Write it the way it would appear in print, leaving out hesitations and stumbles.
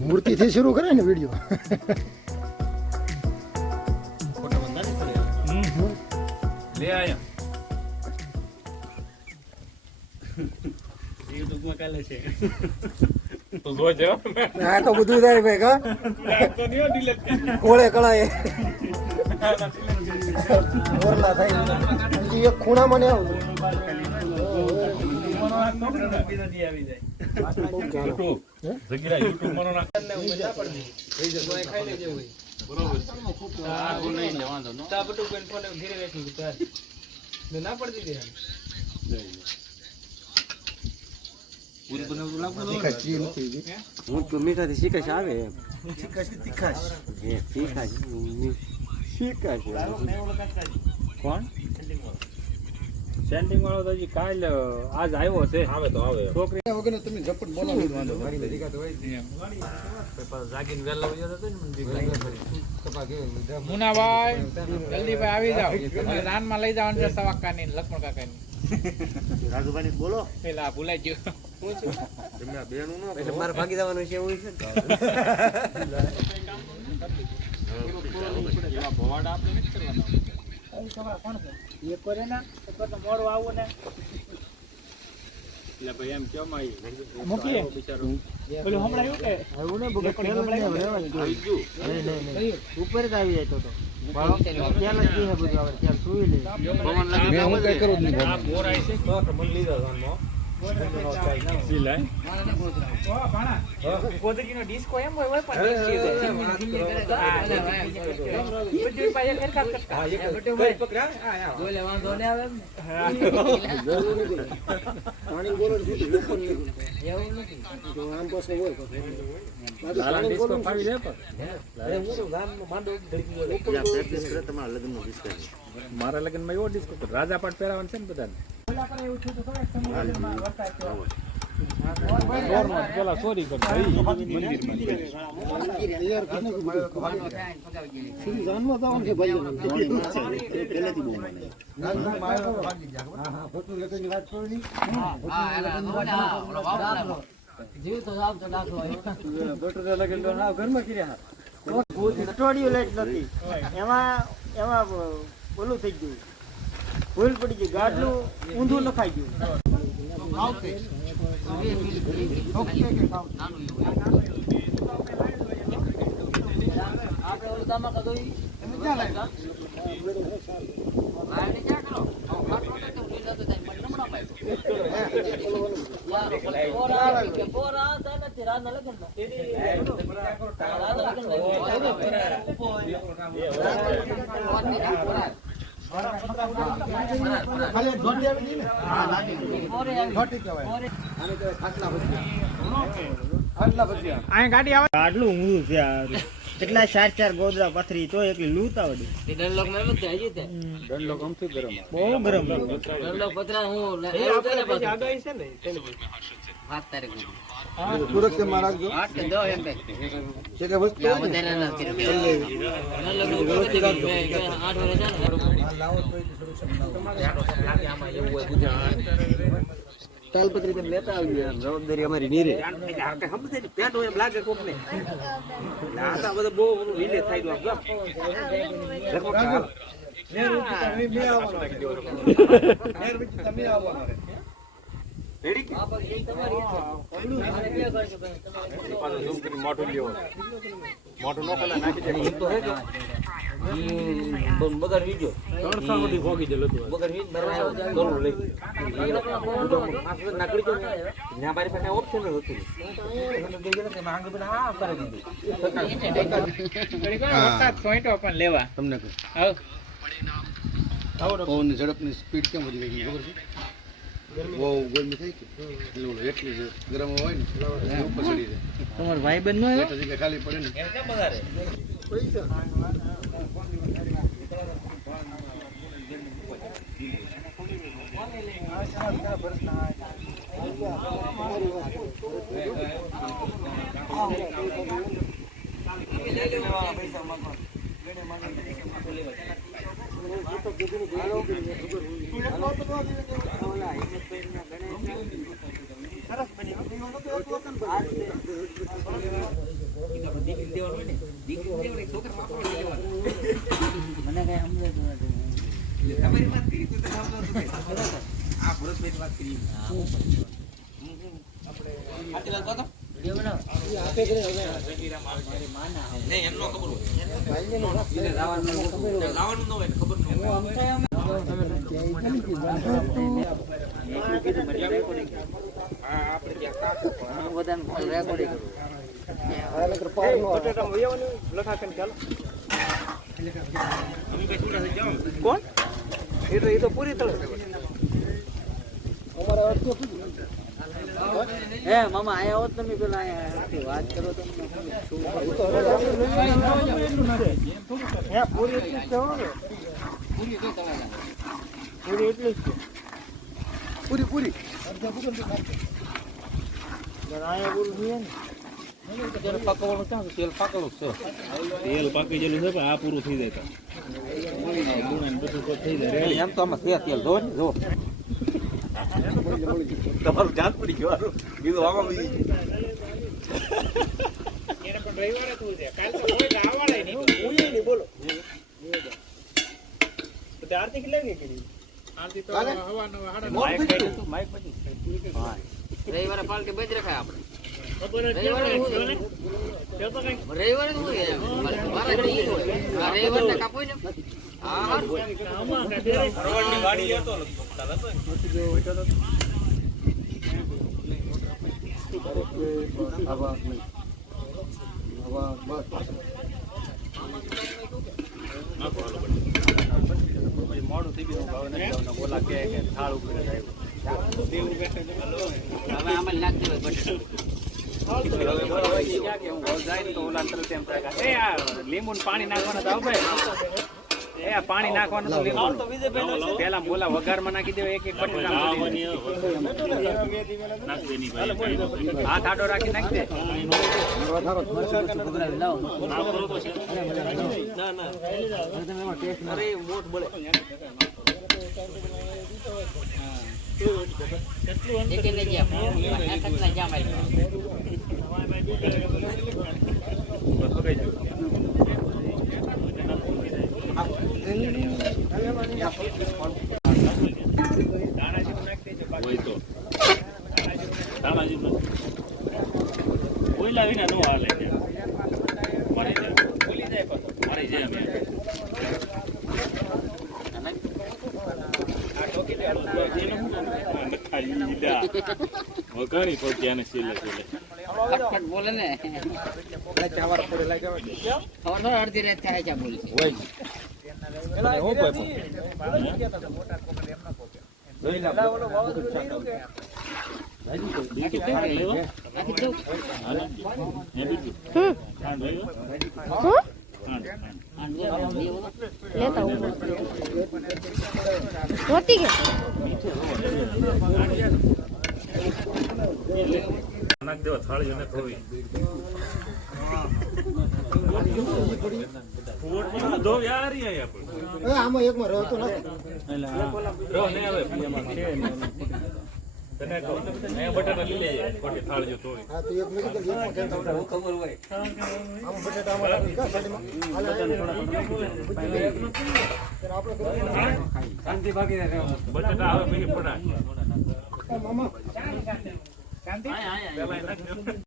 मूर्ति से शुरू करे ना वीडियो ले आया YouTube માં કાલે છે તો જોજો આ તો બધું થાય ભાઈ કા તો નિયો ડિલીટ કરી કોળે કળાએ ઓરલા થાય એક ખૂણા મને આવું YouTube મનો નાખ મજા પડી એ જગ્યાએ ખાઈ લેજે હોય બરોબર આ ગો નહીં લેવાનો નો તા બટુ બેન ફોન ઘરે રાખી ચાલ ને ના પડતી દે પૂરી બનાવવું લાગુ હું તો મીઠાથી શીખાશ આવે એમ શીખાશ તીખાશ હે તીખાશ શીખાશ કોણ સેન્ડિંગ વાળો તો હજી કાલ આજ આવ્યો છે આવે તો આવે છોકરી વગર તમે ઝપટ બોલાવી વાંધો મારી તરીકા તો હોય છે જાગીને વેલા વયો જતો ને મુનાભાઈ જલ્દી ભાઈ આવી જાવ તમે રાનમાં લઈ જવાનું છે સવા કાની લક્ષ્મણ કાકાની રાજુભાઈ બોલો પેલા ભૂલાઈ ગયો તમે બેણું નો એટલે મારે ભાગી જવાનું છે એવું છે ભવાડ આપણે નથી કરવાનો કોણ છે એ કરે ના તો મોડું આવું ને એટલે ભાઈ એમ કેમ આવી મૂકીએ બિચારો પેલું હમણાં એવું કે એવું ને બગડ તેલ જ ને રહેવાની આવી ગયું નહીં ઉપર જ આવી જાય તો બાળો તેલ જ દીહે બધું આવે તેલ સુઈ લે ભવન લાગી મેં હું કઈ કરું જ નહીં આ બોર આવી છે તો મને લીધા ધનનો સિલાય ઓ ભાણા કોદરીનો ડિસ્કો એમ હોય પણ બધું પાયે ખરખા કરતા હા એક પકડા આ બોલે વાંધો ને આવે પાણી બોલો છૂટી ઉપર એવું નથી તો આમ પાસે હોય લાલા ડિસ્કો ફાવી જાય પર અરે હું તો ગામમાં માંડો ધડકી ગયો ઉપર પ્રેક્ટિસ કરે તમારા લગ્નનો ડિસ્કો મારા લગ્નમાં એવો ડિસ્કો રાજા પાટ પહેરાવાનું છે ને બધાને બોલા પર એવું થયું તો ખબર સમાજમાં વરસાદ થયો ચોરમાં પેલા ચોરી કરતા મંદિરમાં જાનવા જાવ કે ભાઈ પહેલેથી બહુ મને ફોટો લખવાની વાત છોડી જીવ તો જાવ તો દાખલો ફોટો લખેલ તો ના ઘરમાં કર્યા અઠવાડિયું લાઈટ નથી એમાં બોલું થઈ ગયું ભૂલ પડી ગઈ ગાડલું ઊંધું નખાઈ ગયું આપણે ઓલું દામા કદો ગાડલું ઊંધું છે કેટલા 4 ગોદરા પથરી તો એકલી લૂત આવડી દંડલોક માં એમ જ થાય છે દંડલો ગમતું ગરમ બહુ ગરમ દંડલોક પતરા હું આગાઈ છે ને તેને 7 તારીખ સુરક્ષામાં રાખજો 8 કે 10 એમ છે કે વસ્તુ તાલપત્રી તમે લેતા આવી જવાબદારી અમારી નીરે સમજે ને પેટ હોય એમ લાગે કોક ને આ તો બધા બહુ વિલે થાય મોટું લેવો મોટું નો પેલા નાખી દે તો હે બગર વીજો 300 સુધી ભોગી દેલું હતું બગર વીજ બરાબર ગરું લઈ નાકડી તો ના બારી પાસે ઓપ્શન હતું કે માંગ બના હા કરી દીધું વરસાદ પોઈન્ટ પણ લેવા તમને આવ પવનની ઝડપની સ્પીડ કેમ વધી ગઈ ખબર છે બહુ ગરમી થઈ ગઈ એટલી છે ગરમ હોય ને ઉપર ચડી જાય તમાર ભાઈ બેન નો એટલે જગ્યા ખાલી પડે ને એમ કેમ બગાડે પૈસા દીકરી દેવાનું હોય ને દીકરી દેવાનું છોકરા વાપરો દેવાનું મને કઈ સમજે જ નથી. તમારી વાત કરી તો સમજો આ ભરતભાઈ વાત કરી આપણે આટલી વાત કહો વિડિયો બનાવો. નહીં એમ નો ખબર હોય એને લાવવાનું ન હોય ખબર ન હોય આપણે ક્યાં બધાને રેકોર્ડિંગ કોણ એ તો પૂરી તળે હે મામા આયા હોત તમે પેલા આયા વાત કરો તમને પૂરી એટલી જ છે હો. પૂરી તો તમારા પૂરી એટલી જ છે. પૂરી આયા પૂરું થઈએ ને તેલ પાકવાનું ક્યાં છે? તેલ પાકેલું છે. તેલ પાકી ગયેલું છે પણ આ પૂરું થઈ જાય તો થઈ જાય. એમ તો આમાં છે તેલ જો ને જો. તમારું જાન પડી ગયું બીજું આમાં એને પણ રવિવારે તું છે કાલ તો કોઈ આવવાના નહીં બોલો તો આરતી કેટલી લાગી કરી આરતી તો હવાનો હાડા માઈક પછી રવિવારે પાલટી બંધ રખાય આપણે ખબર જ રવિવારે શું છે મારા ઈ હોય આ રવિવારે કાપોય ને હા રોડની ગાડી લેતો મોડું થઈ ગયું બોલા કે થાળ ઉપર હવે આમાં નાખી દેવાય બટાકા લીંબુ પાણી નાખવાનું તો એ પાણી નાખવાનું તો લીંબુ પેલા બોલા વઘારમાં નાખી દેવા એક એક હાથ આડો રાખી નાખી દે અરે મોટ બળે કેટલું કોયલા વિના નો હાલે મરી જાય વઘારી પડતી આને છેલ્લે ફટફટ બોલે ને ખબર અડધી રાત થાય છે બોલે છે લેતા હોતી કે નાખ દેવા થાળી અને થોડી દો યાર આમાં એકમાં રહેતો નથી. તને બટાટા લઈ લેજે ખોટી થાળી જો થોડી હા તો એક મેડિકલ ખબર હોય આમાં બટેટા આમાં રાખી કા સાડીમાં બટાટા આવે પછી પડાય મામા શાંતિ પેલા